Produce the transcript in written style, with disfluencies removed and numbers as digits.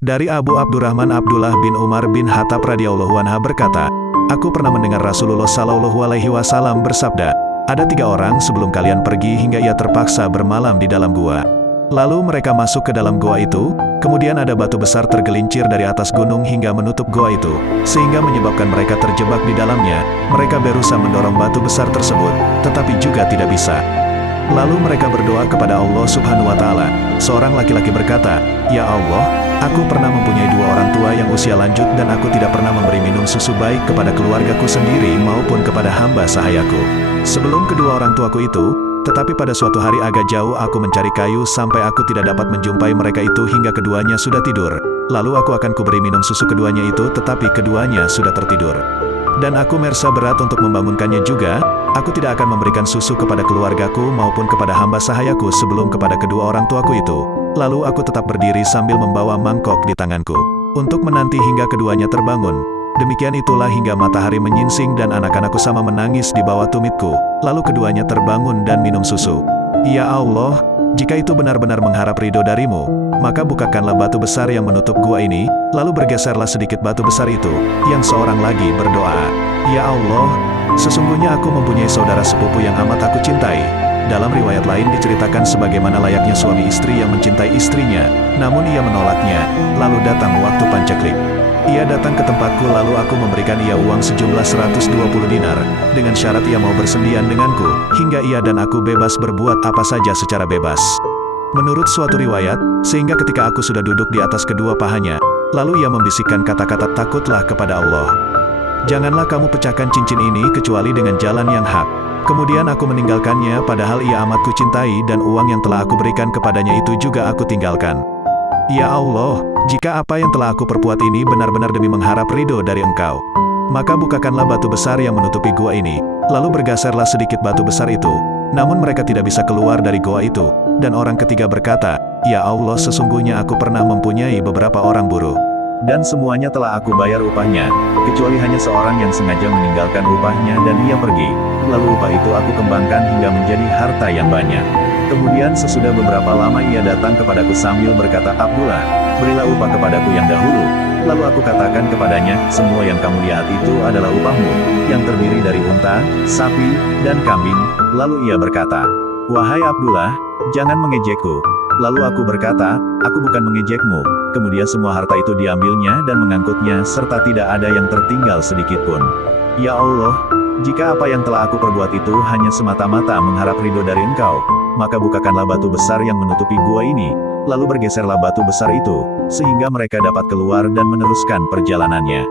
Dari Abu Abdurrahman Abdullah bin Umar bin Khattab radhiyallahu anhu berkata, aku pernah mendengar Rasulullah Shallallahu Alaihi Wasallam bersabda, ada 3 orang sebelum kalian pergi hingga ia terpaksa bermalam di dalam gua. Lalu mereka masuk ke dalam gua itu, kemudian ada batu besar tergelincir dari atas gunung hingga menutup gua itu, sehingga menyebabkan mereka terjebak di dalamnya. Mereka berusaha mendorong batu besar tersebut, tetapi juga tidak bisa. Lalu mereka berdoa kepada Allah Subhanahu wa Ta'ala. Seorang laki-laki berkata, ya Allah, aku pernah mempunyai 2 orang tua yang usia lanjut dan aku tidak pernah memberi minum susu baik kepada keluargaku sendiri maupun kepada hamba sahayaku sebelum kedua orang tuaku itu. Tetapi pada suatu hari agak jauh aku mencari kayu sampai aku tidak dapat menjumpai mereka itu hingga keduanya sudah tidur. Lalu aku akan kuberi minum susu keduanya itu, tetapi keduanya sudah tertidur. Dan aku merasa berat untuk membangunkannya juga. Aku tidak akan memberikan susu kepada keluargaku maupun kepada hamba sahayaku sebelum kepada kedua orang tuaku itu. Lalu aku tetap berdiri sambil membawa mangkok di tanganku, untuk menanti hingga keduanya terbangun. Demikian itulah hingga matahari menyingsing dan anak-anakku sama menangis di bawah tumitku. Lalu keduanya terbangun dan minum susu. Ya Allah, jika itu benar-benar mengharap ridho darimu, maka bukakanlah batu besar yang menutup gua ini. Lalu bergeserlah sedikit batu besar itu. Yang seorang lagi berdoa, ya Allah, sesungguhnya aku mempunyai saudara sepupu yang amat aku cintai. Dalam riwayat lain diceritakan sebagaimana layaknya suami istri yang mencintai istrinya, namun ia menolaknya. Lalu datang waktu pancaklik. Ia datang ke tempatku lalu aku memberikan ia uang sejumlah 120 dinar, dengan syarat ia mau bersendian denganku, hingga ia dan aku bebas berbuat apa saja secara bebas. Menurut suatu riwayat, sehingga ketika aku sudah duduk di atas kedua pahanya, lalu ia membisikkan kata-kata takutlah kepada Allah. Janganlah kamu pecahkan cincin ini kecuali dengan jalan yang hak. Kemudian aku meninggalkannya padahal ia amat kucintai dan uang yang telah aku berikan kepadanya itu juga aku tinggalkan. Ya Allah, jika apa yang telah aku perbuat ini benar-benar demi mengharap ridho dari Engkau, maka bukakanlah batu besar yang menutupi gua ini. Lalu bergeserlah sedikit batu besar itu, namun mereka tidak bisa keluar dari gua itu. Dan orang ketiga berkata, ya Allah, sesungguhnya aku pernah mempunyai beberapa orang buruh, dan semuanya telah aku bayar upahnya, kecuali hanya seorang yang sengaja meninggalkan upahnya dan ia pergi. Lalu upah itu aku kembangkan hingga menjadi harta yang banyak. Kemudian sesudah beberapa lama ia datang kepadaku sambil berkata, Abdullah, berilah upah kepadaku yang dahulu. Lalu aku katakan kepadanya, semua yang kamu lihat itu adalah upahmu, yang terdiri dari unta, sapi, dan kambing. Lalu ia berkata, wahai Abdullah, jangan mengejekku. Lalu aku berkata, aku bukan mengejekmu. Kemudian semua harta itu diambilnya dan mengangkutnya serta tidak ada yang tertinggal sedikitpun. Ya Allah, jika apa yang telah aku perbuat itu hanya semata-mata mengharap ridho dari Engkau, maka bukakanlah batu besar yang menutupi gua ini. Lalu bergeserlah batu besar itu, sehingga mereka dapat keluar dan meneruskan perjalanannya.